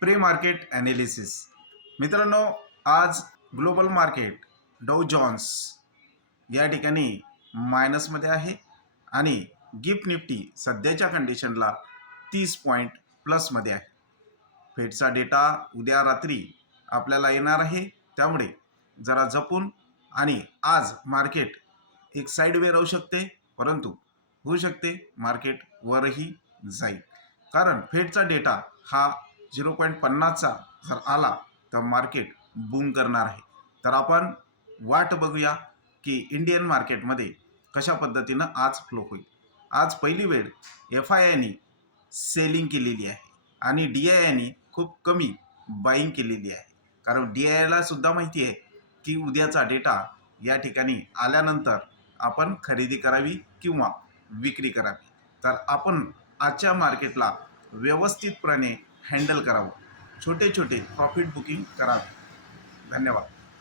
Pre market analysis. मित्रांनो आज global market Dove Johns या ठिकाणी मायनसमध्ये आहे आणि गिफ्ट निफ्टी सध्याच्या कंडिशनला तीस पॉईंट प्लसमध्ये आहे. फेडचा डेटा उद्या रात्री आपल्याला येणार आहे. त्यामुळे जरा जपून आणि आज मार्केट एक साईडवे राहू शकते परंतु होऊ शकते मार्केट वरही जाईल. कारण फेडचा डेटा हा झिरो पॉईंट पन्नासचा जर आला तर मार्केट बूम करणार आहे. तर आपण वाट बघूया की इंडियन मार्केटमध्ये कशा पद्धतीनं आज फ्लो होईल. आज पहिली वेळ एफ आय आयनी सेलिंग केलेली आहे आणि डी आय आयनी खूप कमी बाईंग केलेली आहे. कारण डी आय आयला सुद्धा माहिती आहे की उद्याचा डेटा या ठिकाणी आल्यानंतर आपण खरेदी करावी किंवा विक्री करावी. तर आपण आजच्या मार्केटला व्यवस्थितपणे हँडल करावं. छोटे छोटे प्रॉफिट बुकिंग करावे. धन्यवाद.